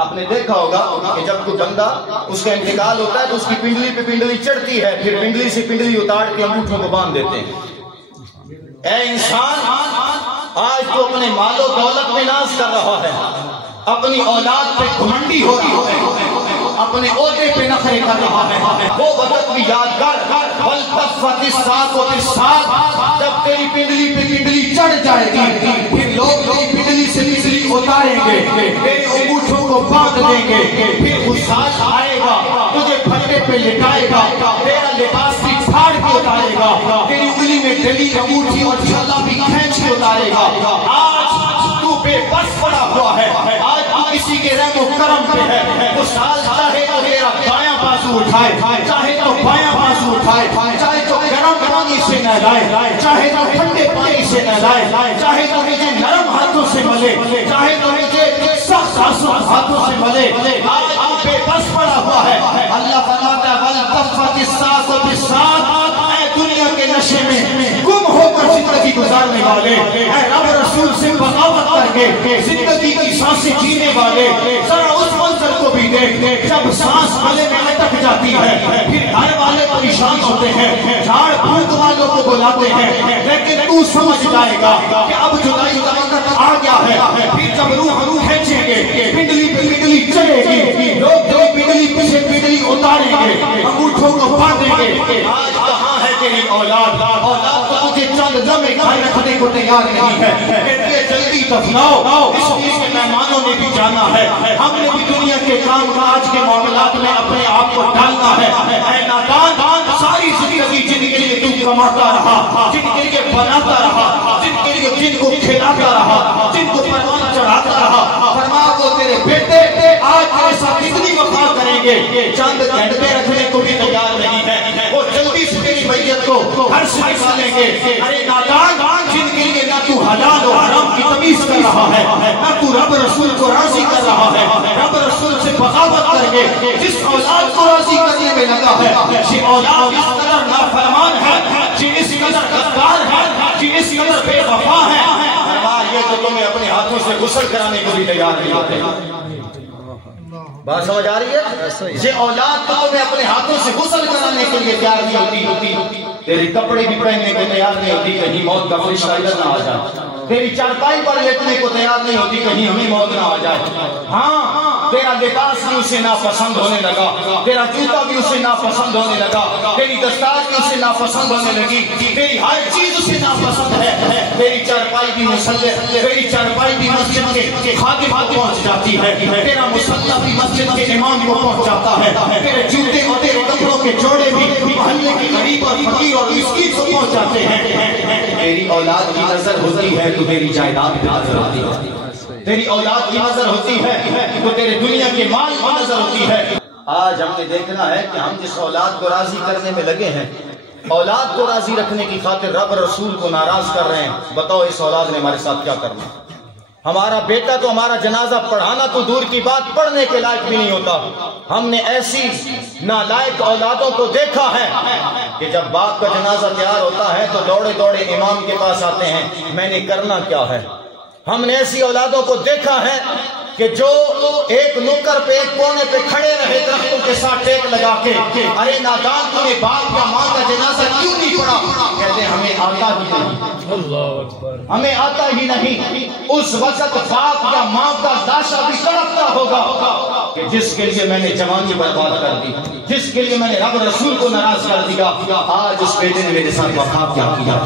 آپ نے دیکھا ہوگا کہ جب کوئی بندہ اس کا انتقال ہوتا ہے تو اس کی پنڈلی پہ پنڈلی چڑھتی ہے، پھر پنڈلی سے پنڈلی اتار کے انگوٹھوں کو باندھ دیتے ہیں۔ اے انسان، آج تو اپنے مال و دولت میں ناز کر رہا ہے، اپنی اولاد پہ گھمنڈی ہو رہا ہے، اپنے عہدے پہ نخرے کر رہا ہے۔ وہ وقت بھی یاد کر، وَالْتَفَّتِ السَّاقُ بِالسَّاقِ، جب تیری پنڈلی پہ پنڈلی چڑھ جائے گی پھر لوگ تیری پنڈلی سے پنڈلی اتاریں گے، تیرے انگوٹھوں کو باندھ دیں گے، پھر خساس آئے گا تجھے پھٹے پہ لٹائے گا، تیرا لباس بھی پھاڑ کے اتارے گا، تیری انگلی میں ڈلی انگوٹھی اور چھلا بھی کھینچ کے اتارے گا۔ آج تو بے بس پڑا ہوا ہے، آج تو کسی کے رحم و کرم پہ ہے۔ وہ سال چاہے تو تیرا بایاں بازو اٹھائے، چاہے تو بایاں بازو اٹھائے، چاہے تو گرم پانی سے نہلائے، چاہے تو ٹھنڈے پانی سے نہلائے، چاہے تو مجھے نرم ہاتھوں سے ملے، چاہے تو مجھے سخت ہاتھوں سے ملے، آج تو بے بس پڑا ہوا ہے۔ اللہ فرماتا ہے وَالْتَفَّتِ السَّاقُ بِالسَّاقِ، اے دنیا کے نشے میں گم ہو کر زندگی گزارنے والے، اے رب رسول سے بغاوت کر کے زندگی کی سانسیں جینے والے، ذرا اس منظر کو بھی دیکھ، جب سانس گلے میں اٹک جاتی ہے پھر گھر والے پریشان ہوتے ہیں، جھاڑ پھونک والوں کو بلاتے ہیں، لیکن تو سمجھ جائے گا کہ اب جدائی کا وقت آ گیا ہے۔ پھر جب روح کھینچیں گے، پنڈلی پہ پنڈلی چڑھے گی، لوگ جو پنڈلی پیچھے پنڈلی اتاریں گے، انگوٹھوں کو باندھیں گے۔ آج کہاں ہے تیری اولاد؟ اولاد تو تجھے چند لمحے گھر رکھنے کو تیار نہیں ہے، جلدی دفناؤ، اس لیے کہ مہمانوں نے بھی جانا ہے، ہم نے بھی دنیا کے کام کاج کے معاملات میں اپنے آپ کو ڈالنا ہے۔ اے نادان، ساری زندگی جن کے لیے تم کماتا رہا، جن کے لیے بناتا رہا، جن کے لیے جن کو کھلاتا رہا، جن کو پروان چڑھاتا رہا، فرما وہ تیرے بیٹے آج تیرے ساتھ اتنی وفا کریں گے، چند گھنٹے رکھنے کو بھی تیار نہیں ہے، وہ جلدی سے تیری میت کو گھر سے نکالیں گے۔ ارے نادان، جن کے لیے نہ تو حلال و حرام کی تمیز کر رہا ہے، نہ تو رب رسول کو راضی کر رہا ہے، رب رسول سے بغاوت کر کے جس اولاد کو راضی کرنے میں لگا ہے، یہ اولاد اس قدر نافرمان ہے، یہ اس قدر غدار ہے، یہ اس قدر بے وفا ہے، یہ تو تمہیں اپنے ہاتھوں سے غسل کرانے کو بھی تیار نہیں ہوتے۔ بات سمجھ آ رہی ہے؟ یہ اولاد تو تمہیں اپنے ہاتھوں سے غسل کرانے کے لیے تیار نہیں ہوتی، تیرے کپڑے بھی پہننے کو تیار نہیں ہوتی، کہیں موت کا فرشتہ ادھر نہ آ جائے، تیری چارپائی پر لیٹنے کو تیار نہیں ہوتی، کہیں ہمیں موت نہ آ جائے۔ ہاں، تیرا لباس بھی اسے ناپسند ہونے لگا، تیرا جوتا بھی اسے ناپسند ہونے لگا، تیری دستار بھی اسے ناپسند ہونے لگی، تیری ہر چیز اسے ناپسند ہے، تیری چارپائی بھی مسلح، تیری چارپائی بھی مسجد کے خادم کو پہنچ جاتی ہے، تیرا مسلح بھی مسجد کے امام کو پہنچ جاتا ہے، تیرے جوتے اور تیرے کپڑوں کے جوڑے بھی محلے کے غریب اور فقیر اور مسکین کو پہنچ جاتے ہیں۔ تیری اولاد کی نظر ہوتی ہے تو تیری جائیداد کی نظر ہوتی ہے، تیری اولاد کی نظر ہوتی ہے تو تیرے دنیا کے مال کی نظر ہوتی ہے۔ آج ہم نے دیکھنا ہے کہ ہم جس اولاد کو راضی کرنے میں لگے ہیں، اولاد کو راضی رکھنے کی خاطر رب رسول کو ناراض کر رہے ہیں، بتاؤ اس اولاد نے ہمارے ساتھ کیا کرنا؟ ہمارا بیٹا تو ہمارا جنازہ پڑھانا تو دور کی بات، پڑھنے کے لائق بھی نہیں ہوتا۔ ہم نے ایسی نالائق اولادوں کو دیکھا ہے کہ جب باپ کا جنازہ تیار ہوتا ہے تو دوڑے دوڑے امام کے پاس آتے ہیں، میں نے کرنا کیا ہے۔ ہم نے ایسی اولادوں کو دیکھا ہے کہ جو ایک نکر پہ ایک کونے پہ کھڑے رہے درختوں کے ساتھ ٹیک لگا کے، ارے نادان تمہیں باپ یا ماں کا جنازہ کیوں نہیں پڑا؟ کہتے ہیں ہمیں آتا ہی نہیں، ہمیں آتا ہی نہیں۔ اس وقت باپ یا ماں کا لاشا بھی تڑپتا ہوگا کہ جس کے لیے میں نے جوانی برباد کر دی، جس کے لیے میں نے رب رسول کو ناراض کر دیا، آج اس بیٹے نے میرے ساتھ وفا کیا کیا۔